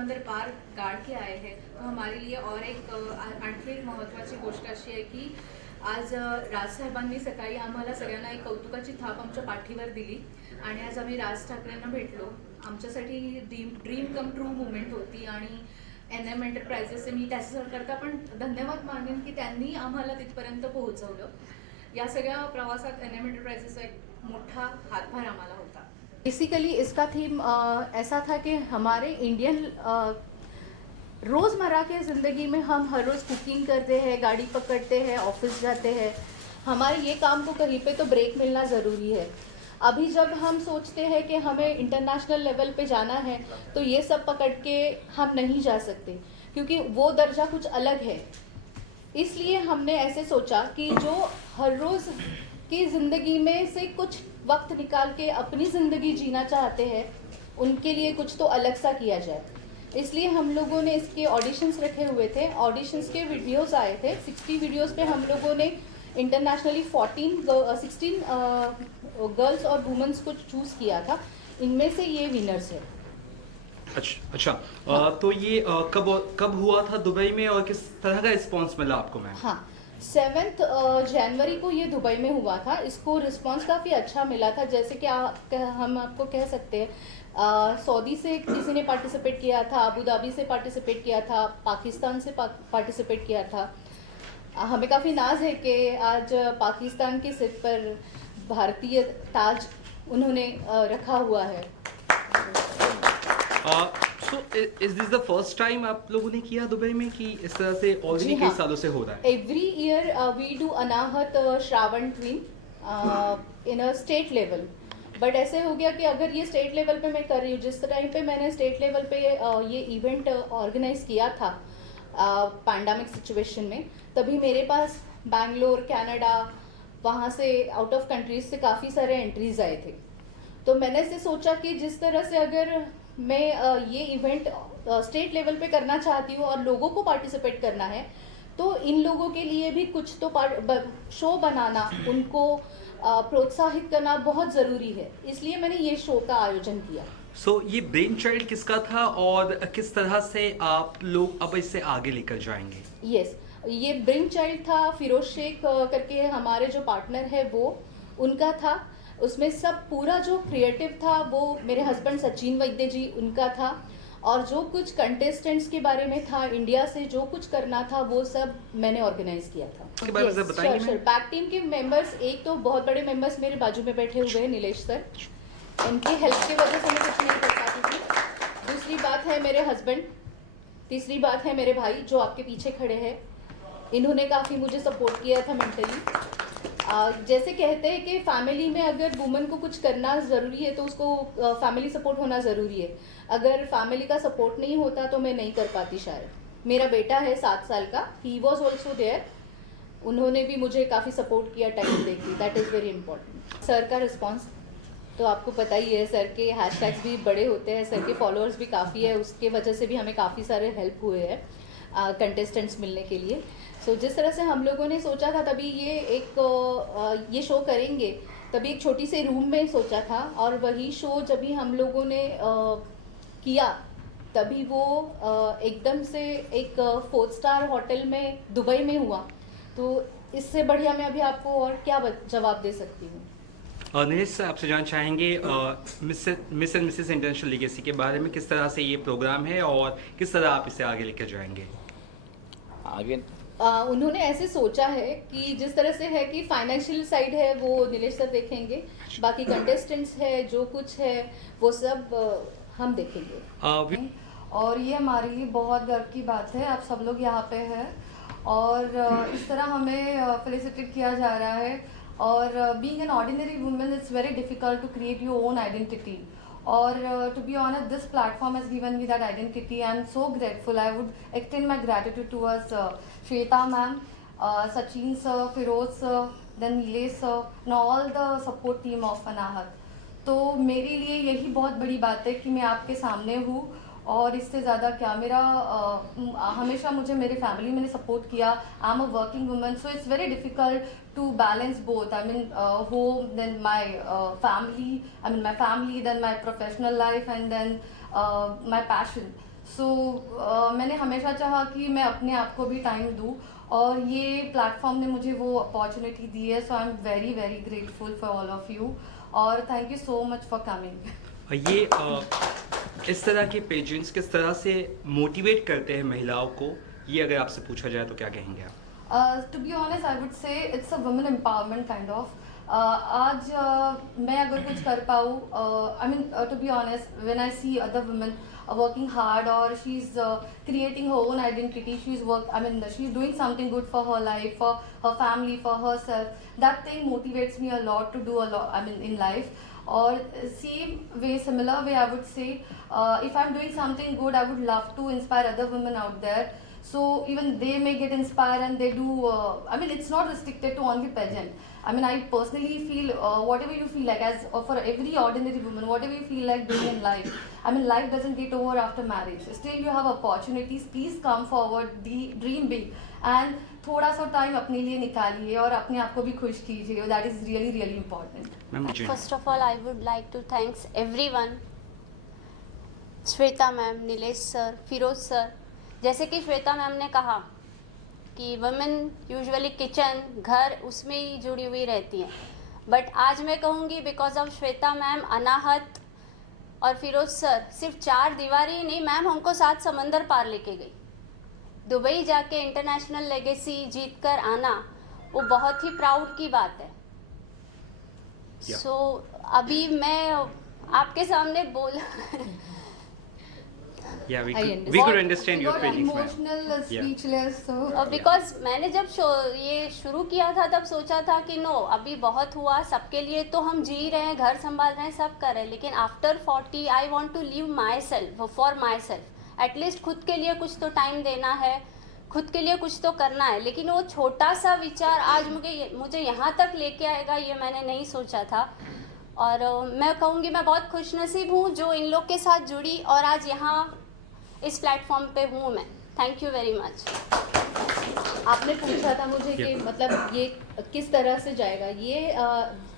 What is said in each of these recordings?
समंदर पार गाड़ के आए हैं, तो हमारे लिए और एक आणखी एक महत्त्वाची गोष्ट अशी आहे की आज राजसाहेबांनी सकाळी आम्हाला सगळ्यांना एक कौतुकाची थाप आमच्या पाठीवर दिली आणि आज आम्ही राज ठाकरेंना भेटलो. आमच्यासाठी ड्रीम कम ट्रू मुवमेंट होती आणि NM एंटरप्राइजेसचे मी त्याच्याकरता पण धन्यवाद मानेन की त्यांनी आम्हाला तिथपर्यंत पोहोचवलं. या सगळ्या प्रवासात NM एंटरप्राइजेसचा एक मोठा हातभार आम्हाला होता. बेसिकली इसका थीम ऐसा था कि हमारे इंडियन रोज़मर्रा के ज़िंदगी में हम हर रोज़ कुकिंग करते हैं, गाड़ी पकड़ते हैं, ऑफिस जाते हैं. हमारे ये काम को कहीं पे तो ब्रेक मिलना ज़रूरी है. अभी जब हम सोचते हैं कि हमें इंटरनेशनल लेवल पे जाना है तो ये सब पकड़ के हम नहीं जा सकते क्योंकि वो दर्जा कुछ अलग है. इसलिए हमने ऐसे सोचा कि जो हर रोज़ की ज़िंदगी में से कुछ वक्त निकाल के अपनी ज़िंदगी जीना चाहते हैं उनके लिए कुछ तो अलग सा किया जाए. इसलिए हम लोगों ने इसके ऑडिशंस रखे हुए थे. ऑडिशंस के वीडियोस आए थे. 60 वीडियोस पे हम लोगों ने इंटरनेशनली 16 गर्ल्स और वुमेन्स को चूज़ किया था. इनमें से ये विनर्स है. अच्छा. तो ये कब हुआ था दुबई में और किस तरह का रिस्पॉन्स मिला आपको मैम? हाँ, 7 जनवरी को ये दुबई में हुआ था. इसको रिस्पॉन्स काफ़ी अच्छा मिला था. जैसे कि हम आपको कह सकते हैं सऊदी से किसी ने पार्टिसिपेट किया था, अबू धाबी से पार्टिसिपेट किया था, पाकिस्तान से पार्टिसिपेट किया था. हमें काफ़ी नाज है कि आज पाकिस्तान के सिर पर भारतीय ताज उन्होंने रखा हुआ है. So is this the first time आप लोगों ने किया दुबई में कि इस तरह से ऑलरेडी कई सालों से हो रहा है? Every year we do Anahat Shravan twin in a state level. But ऐसे हो गया कि अगर ये स्टेट लेवल पे मैं कर रही हूँ, जिस टाइम पे मैंने स्टेट लेवल पे ये इवेंट ऑर्गेनाइज किया था पैंडेमिक सिचुएशन में, तभी मेरे पास बैंगलोर, कनाडा, वहाँ से आउट ऑफ कंट्रीज से काफ़ी सारे एंट्रीज आए थे. तो मैंने से सोचा कि जिस तरह से अगर मैं ये इवेंट स्टेट लेवल पे करना चाहती हूँ और लोगों को पार्टिसिपेट करना है तो इन लोगों के लिए भी कुछ तो शो बनाना, उनको प्रोत्साहित करना बहुत ज़रूरी है. इसलिए मैंने ये शो का आयोजन किया. सो ये ब्रेन चाइल्ड किसका था और किस तरह से आप लोग अब इससे आगे लेकर जाएंगे? यस, ये ब्रेन चाइल्ड था फिरोज शेख करके हमारे जो पार्टनर है वो उनका था. उसमें सब पूरा जो क्रिएटिव था वो मेरे हस्बैंड सचिन वैद्य जी उनका था. और जो कुछ कंटेस्टेंट्स के बारे में था, इंडिया से जो कुछ करना था वो सब मैंने ऑर्गेनाइज किया था. उसके बारे में बताइए. बैक टीम के मेंबर्स, एक तो बहुत बड़े मेंबर्स मेरे बाजू में बैठे हुए हैं, नीलेश सर. उनकी हेल्प की वजह से मैं कुछ नहीं कर पाती थी. दूसरी बात है मेरे हस्बैंड. तीसरी बात है मेरे भाई जो आपके पीछे खड़े हैं. इन्होंने काफ़ी मुझे सपोर्ट किया था मेंटली. जैसे कहते हैं कि फैमिली में अगर वुमन को कुछ करना ज़रूरी है तो उसको फैमिली सपोर्ट होना ज़रूरी है. अगर फैमिली का सपोर्ट नहीं होता तो मैं नहीं कर पाती शायद. मेरा बेटा है 7 साल का, ही वॉज ऑल्सो देयर. उन्होंने भी मुझे काफ़ी सपोर्ट किया टाइम देखी. That is very important. Sir का रिस्पॉन्स तो आपको पता ही है. सर के हैशटैग्स भी बड़े होते हैं, सर के फॉलोअर्स भी काफ़ी है. उसके वजह से भी हमें काफ़ी सारे हेल्प हुए हैं कंटेस्टेंट्स मिलने के लिए. सो जिस तरह से हम लोगों ने सोचा था तभी ये शो करेंगे, तभी एक छोटी सी रूम में सोचा था. और वही शो जब भी हम लोगों ने किया तभी वो एकदम से एक 4 स्टार होटल में दुबई में हुआ. तो इससे बढ़िया मैं अभी आपको और क्या जवाब दे सकती हूँ. नीलेश सर, आपसे जानना चाहेंगे miss and Mrs international legacy के बारे में. किस तरह से ये प्रोग्राम है और किस तरह आप इसे आगे लेकर जाएंगे? आगे उन्होंने ऐसे सोचा है कि जिस तरह से है कि फाइनेंशियल साइड है वो नीलेश सर देखेंगे, बाकी कंटेस्टेंट्स है जो कुछ है वो सब हम देखेंगे. और ये हमारे लिए बहुत गर्व की बात है. आप सब लोग यहाँ पे हैं और इस तरह हमें फेलिसिटेट किया जा रहा है. और being an ordinary women it's very difficult to create your own identity. और to be honest, this platform has given me that identity. I am so grateful. I would extend my gratitude towards Shweta ma'am, Sachin sir, Firoz sir, then Nilesh sir, and all the support team of Anahat. तो मेरे लिए यही बहुत बड़ी बात है कि मैं आपके सामने हूँ. और इससे ज़्यादा क्या, मेरा हमेशा मुझे मेरे फैमिली मैंने सपोर्ट किया. I am a working woman, so it's very difficult to balance both. I mean home, then my family, then my professional life, and then my passion. So मैंने हमेशा चाहा कि मैं अपने आप को भी टाइम दूँ, और ये प्लेटफॉर्म ने मुझे वो अपॉर्चुनिटी दी है. So I am very very grateful for all of you, और thank you so much for coming. ये इस तरह के पेजेंट्स किस तरह से मोटिवेट करते हैं महिलाओं को, ये अगर आपसे पूछा जाए तो क्या कहेंगे आप? To be honest I would say it's a women empowerment kind of. आज मैं अगर कुछ कर पाऊँ, I mean to be honest when I see other women working hard, or she's creating her own identity, she's doing something good for her life, for her family, for herself, that thing motivates me a lot to do a lot in life. Or similar way I would say, if I'm doing something good, I would love to inspire other women out there, so even they may get inspired and they do. It's not restricted to only pageant. I personally feel whatever you feel like, as for every ordinary woman, whatever you feel like doing in life. Life doesn't get over after marriage. Still you have opportunities. Please come forward, dream big, and थोड़ा सा time अपने लिए निकालिए और अपने आप को भी खुश कीजिए. That is really really important. First of all, I would like to thank everyone, Shweta ma'am, Nilesh sir, Firoz sir. जैसे कि श्वेता मैम ने कहा कि वुमेन यूजुअली किचन, घर, उसमें ही जुड़ी हुई रहती हैं, बट आज मैं कहूँगी बिकॉज ऑफ श्वेता मैम, अनाहत और फिरोज सर, सिर्फ 4 दीवारी ही नहीं, मैम हमको 7 समंदर पार लेके गई. दुबई जाके इंटरनेशनल लेगेसी जीत कर आना, वो बहुत ही प्राउड की बात है. सो अभी मैं आपके सामने बोल Yeah, we I could understand your feelings, ma'am. Emotional, speechless. So because मैंने जब ये शुरू किया था तब सोचा था कि नो, अभी बहुत हुआ, सबके लिए तो हम जी रहे हैं, घर संभाल रहे हैं, सब कर रहे हैं, लेकिन after 40 I want to live my self, for my self. At least खुद के लिए कुछ तो टाइम देना है, खुद के लिए कुछ तो करना है. लेकिन वो छोटा सा विचार आज मुझे यहाँ तक लेके आएगा, ये मैंने नहीं सोचा था. और मैं कहूँगी मैं बहुत खुशनसीब हूँ जो इन लोग के साथ जुड़ी और आज यहाँ इस प्लेटफॉर्म पे हूँ मैं. Thank you very much. आपने पूछा था मुझे कि मतलब ये किस तरह से जाएगा. ये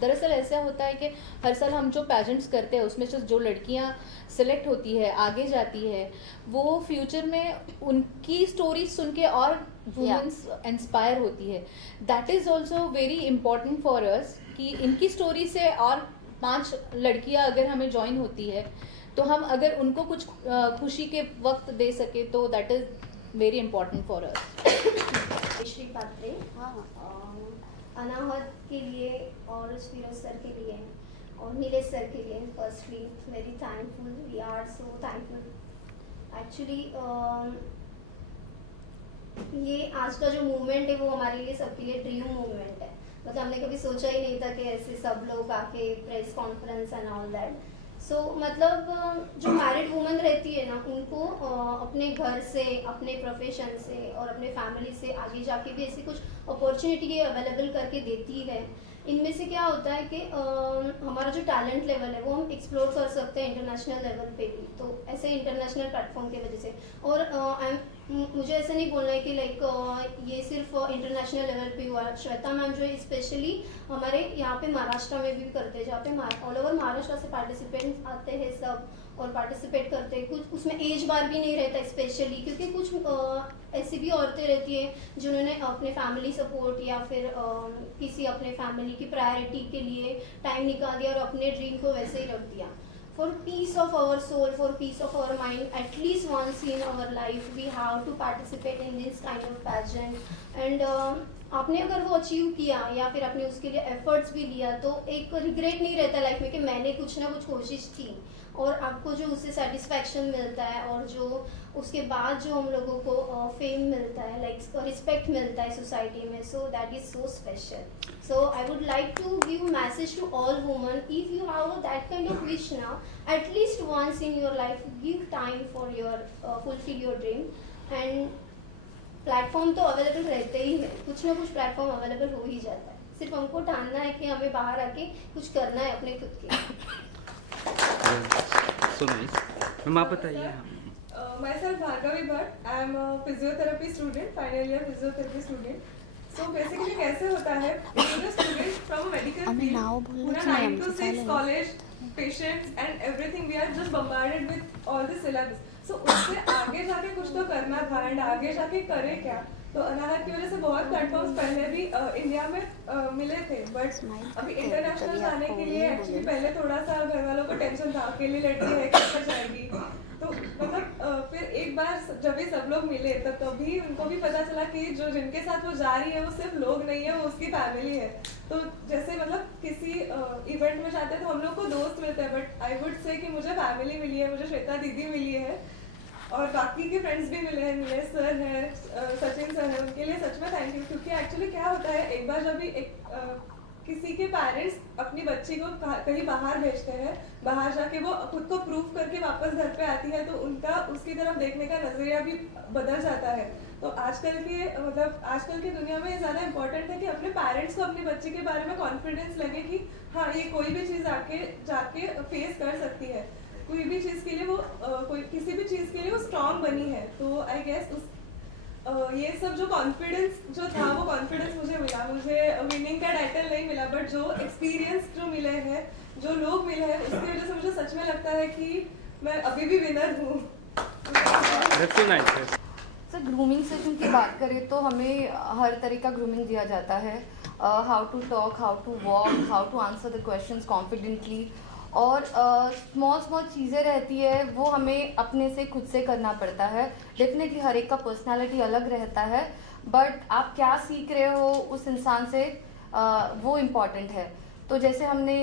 दरअसल ऐसा होता है कि हर साल हम जो पैजेंट्स करते हैं उसमें से जो लड़कियां सिलेक्ट होती है, आगे जाती है, वो फ्यूचर में उनकी स्टोरी सुन के और वुमेन्स इंस्पायर होती है. That is also very important for अस कि इनकी स्टोरी से और 5 लड़कियां अगर हमें ज्वाइन होती है तो हम अगर उनको कुछ खुशी के वक्त दे सके तो that is very important for us. Shri Patre, Anahat के लिए और फिरोज सर के लिए और नीलेश सर के लिए firstly very thankful. We are so thankful. Actually ये आज का जो मूवमेंट है वो हमारे लिए सबके लिए ड्रीम मूवमेंट है. मतलब हमने कभी सोचा ही नहीं था कि ऐसे सब लोग आके press conference and all that. So मतलब जो मैरिड वुमेन रहती है ना, उनको अपने घर से, अपने प्रोफेशन से और अपने फैमिली से आगे जाके भी ऐसी कुछ अपॉर्चुनिटी अवेलेबल करके देती है. इनमें से क्या होता है कि हमारा जो टैलेंट लेवल है वो हम एक्सप्लोर कर सकते हैं इंटरनेशनल लेवल पे भी. तो ऐसे इंटरनेशनल प्लेटफॉर्म की वजह से. और मुझे ऐसा नहीं बोलना है कि लाइक ये सिर्फ इंटरनेशनल लेवल पे हुआ. श्वेता मैम जो है स्पेशली हमारे यहाँ पे महाराष्ट्र में भी करते हैं, जहाँ पे ऑल ओवर महाराष्ट्र से पार्टिसिपेंट्स आते हैं सब और पार्टिसिपेट करते हैं. कुछ उसमें एज बार भी नहीं रहता स्पेशली, क्योंकि कुछ ऐसी भी औरतें रहती हैं जिन्होंने अपने फैमिली सपोर्ट या फिर किसी अपने फैमिली की प्रायोरिटी के लिए टाइम निकाल दिया और अपने ड्रीम को वैसे ही रख दिया. For peace of our soul, for peace of our mind, at least once in our life we have to participate in this kind of pageant. And आपने अगर वो अचीव किया या फिर आपने उसके लिए एफर्ट्स भी लिया तो एक रिग्रेट नहीं रहता लाइफ में कि मैंने कुछ ना कुछ कोशिश की. और आपको जो उससे सेटिस्फैक्शन मिलता है और जो उसके बाद जो हम लोगों को फेम मिलता है, लाइक रिस्पेक्ट मिलता है सोसाइटी में, so that is so special. So I would like to give a message to all women, if you have that kind of wish now, at least once in your life, give time for your fulfill your dream. And platform तो available रहते ही है, कुछ ना कुछ platform available हो ही जाता है. सिर्फ हमको ठानना है कि हमें बाहर आके कुछ करना है अपने खुद के. So nice. मैम आप बताइए. Myself Bhargavi Bhatt. I am a physiotherapy student, final year physiotherapy student. So basically कैसे होता है, being a student from a medical field, पूरा 9 to 6 college, patients and everything, we are just bombarded with all the syllabus. सो उससे आगे जाके कुछ तो करना था एंड आगे जाके करे क्या। तो अनाहत की वजह से बहुत प्लेटफॉर्म्स पहले भी इंडिया में मिले थे, बट अभी इंटरनेशनल जाने के लिए एक्चुअली पहले थोड़ा सा घर वालों को टेंशन था, अकेली लड़की है कैसे जाएगी। तो मतलब फिर एक बार जब भी सब लोग मिले तब तभी उनको भी पता चला कि जो जिनके साथ वो जा रही है वो सिर्फ लोग नहीं है, वो उसकी फैमिली है। तो जैसे मतलब किसी इवेंट में जाते हैं तो हम लोग को दोस्त मिलते हैं, बट आई वुड से कि मुझे फैमिली मिली है, मुझे श्वेता दीदी मिली है और बाकी के फ्रेंड्स भी मिले हैं, नीलेश सर हैं, सचिन सर हैं, उनके लिए सच में थैंक यू। क्योंकि एक्चुअली क्या होता है, एक बार जब भी किसी के पेरेंट्स अपनी बच्ची को कहीं बाहर भेजते हैं, बाहर जाके वो खुद को प्रूव करके वापस घर पे आती है, तो उनका उसकी तरफ देखने का नजरिया भी बदल जाता है। तो आजकल की दुनिया में ये ज़्यादा इम्पोर्टेंट है कि अपने पेरेंट्स को अपनी बच्ची के बारे में कॉन्फिडेंस लगे कि हाँ ये कोई भी चीज़ जाके फेस कर सकती है, कोई भी चीज़ के लिए वो किसी भी चीज़ के लिए वो स्ट्रांग बनी है। तो आई गेस ये सब जो कॉन्फिडेंस जो था वो कॉन्फिडेंस मुझे मिला, मुझे विनिंग का टाइटल नहीं मिला, बट जो एक्सपीरियंस जो मिले हैं, जो लोग मिले हैं, उसकी वजह से मुझे सच में लगता है कि मैं अभी भी विनर हूँ। सर ग्रूमिंग सेशन की बात करें तो हमें हर तरह का ग्रूमिंग दिया जाता है, how to talk, how to walk, how to answer the questions confidently, और स्मॉल चीज़ें रहती है वो हमें अपने से खुद से करना पड़ता है। डेफिनेटली हर एक का पर्सनालिटी अलग रहता है, बट आप क्या सीख रहे हो उस इंसान से वो इम्पॉर्टेंट है। तो जैसे हमने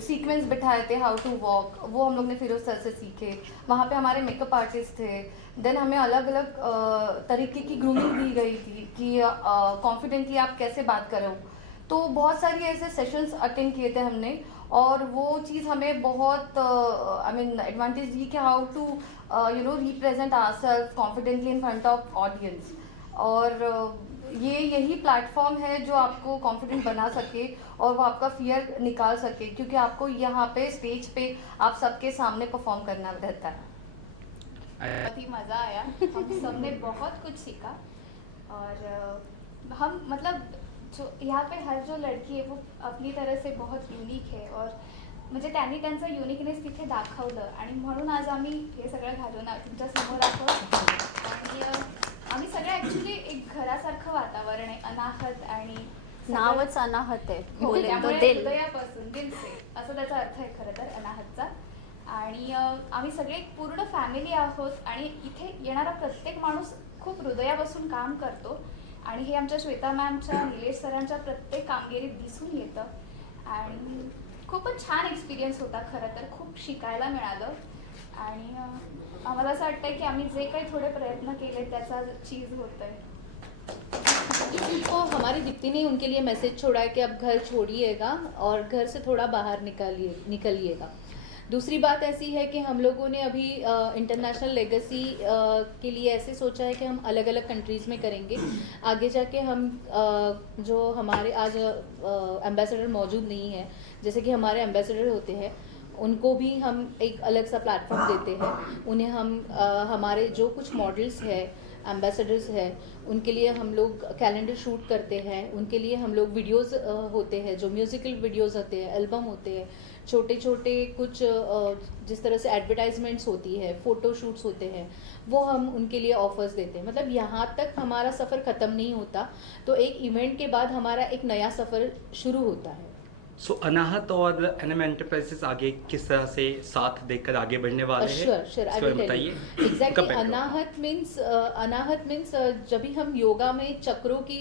सीक्वेंस बिठाए थे हाउ टू वॉक, वो हम लोग ने फिरोज सर से सीखे, वहाँ पे हमारे मेकअप आर्टिस्ट थे। देन हमें अलग अलग तरीके की ग्रूमिंग दी गई थी कि कॉन्फिडेंटली आप कैसे बात करो। तो बहुत सारी ऐसे सेशंस अटेंड किए थे हमने, और वो चीज़ हमें बहुत एडवांटेज दी कि how to represent ourself confidently in front of audience. और यही प्लेटफॉर्म है जो आपको कॉन्फिडेंट बना सके और वो आपका फियर निकाल सके, क्योंकि आपको यहाँ पे स्टेज पे आप सबके सामने परफॉर्म करना रहता है। बहुत ही मज़ा आया, हम सबने बहुत कुछ सीखा। और हम मतलब जो यहाँ पे हर जो लड़की है वो अपनी तरह से बहुत युनिक आहे, और म्हणजे त्यांनी त्यांचं युनिकनेस तिथे दाखवलं आणि म्हणून आज आम्ही हे सगळं घालून तुमच्या समोर आहोत। आणि आम्ही सगळे ॲक्च्युली एक घरासारखं वातावरण आहे, अनाहत आणि नावच अनाहत आहे, हो, बोले तो त्यामुळे दिल. हृदयापासून दिल से असं त्याचा अर्थ आहे खरं तर अनाहतचा। आणि आम्ही सगळे एक पूर्ण फॅमिली आहोत आणि इथे येणारा प्रत्येक माणूस खूप हृदयापासून काम करतो, आणि हे आमच्या श्वेता मॅमच्या, निलेश सरांच्या प्रत्येक कामगिरीत दिसून येतं। आणि खूपच छान एक्सपिरियन्स होता खरं तर, खूप शिकायला मिळालं। आणि आम्हाला असं वाटतं की आम्ही जे काही थोडे प्रयत्न केले त्याचा चीज होतंय। तो हमारी दीप्ति ने उनके लिए मैसेज छोड़ा है कि अब घर छोड़िएगा और घर से थोड़ा बाहर निकलिएगा। दूसरी बात ऐसी है कि हम लोगों ने अभी इंटरनेशनल लेगेसी के लिए ऐसे सोचा है कि हम अलग अलग कंट्रीज़ में करेंगे। आगे जाके हम जो हमारे आज एम्बेसडर मौजूद नहीं है, जैसे कि हमारे एम्बेसडर होते हैं, उनको भी हम एक अलग सा प्लेटफॉर्म देते हैं। उन्हें हम हमारे जो कुछ मॉडल्स हैं, एम्बेसडर्स हैं, उनके लिए हम लोग कैलेंडर शूट करते हैं, उनके लिए हम लोग वीडियोस होते हैं, जो म्यूज़िकल वीडियोस होते हैं, एल्बम होते हैं, छोटे छोटे कुछ जिस तरह से एडवर्टाइजमेंट्स होती है, फ़ोटो शूट्स होते हैं, वो हम उनके लिए ऑफर्स देते हैं। मतलब यहाँ तक हमारा सफ़र ख़त्म नहीं होता, तो एक इवेंट के बाद हमारा एक नया सफ़र शुरू होता है। सो अनाहत और एनएम एंटरप्राइजेस आगे किस तरह से साथ देकर आगे बढ़ने वाले हैं? श्योर इस बारे में बताइए। एग्जैक्टली। अनाहत मीन्स जब भी हम योगा में चक्रों की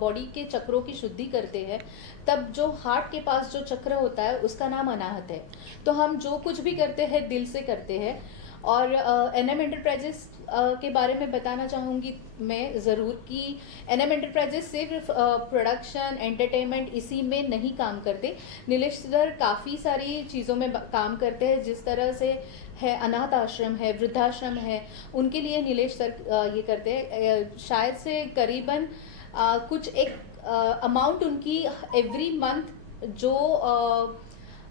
बॉडी के चक्रों की शुद्धि करते हैं, तब जो हार्ट के पास जो चक्र होता है उसका नाम अनाहत है। तो हम जो कुछ भी करते हैं दिल से करते हैं। और एनएम एंटरप्राइजेस के बारे में बताना चाहूँगी मैं ज़रूर कि एनएम एंटरप्राइजेस सिर्फ प्रोडक्शन, एंटरटेनमेंट इसी में नहीं काम करते। नीलेश सर काफ़ी सारी चीज़ों में काम करते हैं, जिस तरह से है अनाथ आश्रम है, वृद्धाश्रम है, उनके लिए नीलेश सर ये करते हैं। शायद से करीबन कुछ एक अमाउंट उनकी एवरी मंथ जो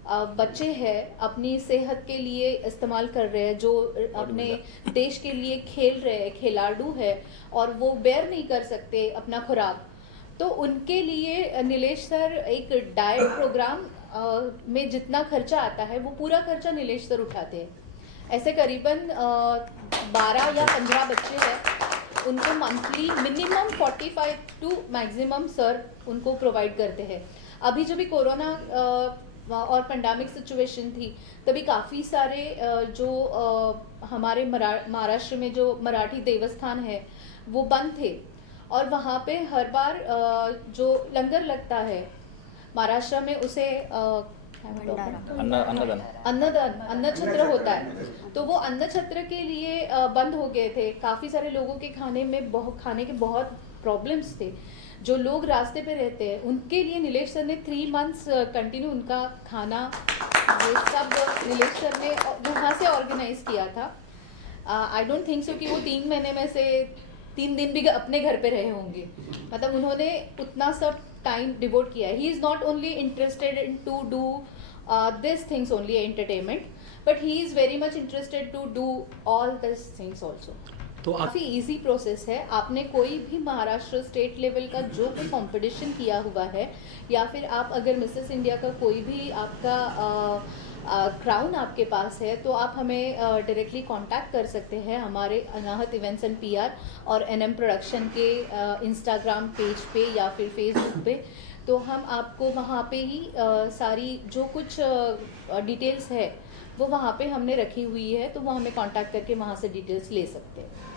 बच्चे हैं अपनी सेहत के लिए इस्तेमाल कर रहे हैं, जो अपने देश के लिए खेल रहे हैं, खिलाड़ू है और वो बेयर नहीं कर सकते अपना खुराक, तो उनके लिए नीलेश सर एक डाइट प्रोग्राम में जितना खर्चा आता है वो पूरा खर्चा नीलेश सर उठाते हैं। ऐसे करीबन 12 या 15 बच्चे हैं, उनको monthly minimum 45 to maximum sir उनको प्रोवाइड करते हैं। अभी जब भी कोरोना और पेंडेमिक सिचुएशन थी तभी काफ़ी सारे जो हमारे महाराष्ट्र में जो मराठी देवस्थान है वो बंद थे, और वहाँ पे हर बार जो लंगर लगता है महाराष्ट्र में उसे अन्नदान अन्न छत्र होता है, तो वो अन्न छत्र के लिए बंद हो गए थे। काफ़ी सारे लोगों के खाने के बहुत प्रॉब्लम्स थे। जो लोग रास्ते पे रहते हैं उनके लिए नीलेश सर ने 3 मंथ्स कंटिन्यू उनका खाना ये सब नीलेश सर ने वहाँ से ऑर्गेनाइज किया था। आई डोंट थिंक सो कि वो 3 महीने में से 3 दिन भी अपने घर पे रहे होंगे, मतलब उन्होंने उतना सब टाइम डिवोट किया है। He is not only interested in to do this things only entertainment, but he is very much interested to do all this things also. तो काफ़ी इजी प्रोसेस है। आपने कोई भी महाराष्ट्र स्टेट लेवल का जो कोई कंपटीशन किया हुआ है, या फिर आप अगर मिसेस इंडिया का कोई भी आपका क्राउन आपके पास है, तो आप हमें डायरेक्टली कांटेक्ट कर सकते हैं हमारे अनाहत इवेंट्स एंड पीआर और एनएम प्रोडक्शन के इंस्टाग्राम पेज पे या फिर फेसबुक पे। तो हम आपको वहाँ पे ही सारी जो कुछ डिटेल्स है वो वहाँ पे हमने रखी हुई है, तो वो हमें कांटेक्ट करके वहाँ से डिटेल्स ले सकते हैं।